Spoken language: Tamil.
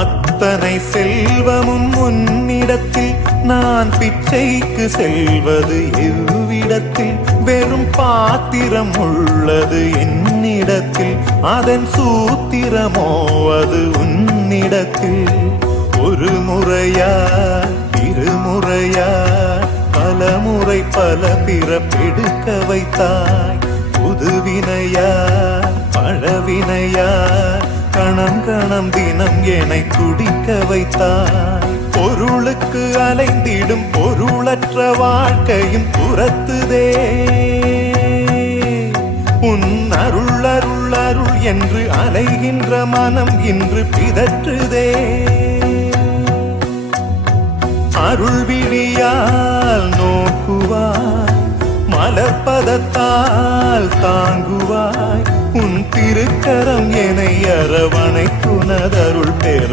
அத்தனை செல்வமும் உன்னிடத்தில், நான் பிச்சைக்கு செல்வது எவ்விடத்தில்? வெறும் பாத்திரம் உள்ளது என்னிடத்தில், அதன் சூத்திரமோ அது உன்னிடத்தில். ஒரு முறையா இருமுறையா பல முறை பல பிறப்பெடுக்க வைத்தாய். புதுவினையா பழவினையா கணம் கணம் தினம் என்னை துடிக்க வைத்தாய். பொருளுக்கு அலைந்திடும் பொருளற்ற வாழ்க்கையும் துரத்துதே. உன் அருள் அருள் அருள் என்று அலைகின்ற மனம் இன்று பிதற்றுதே. அருள் விழியால் நோக்குவாய், மலர்பதத்தால் தாங்குவாய். உன் திருக்கரம் என்னை அரவணைத்துனதருள் பெற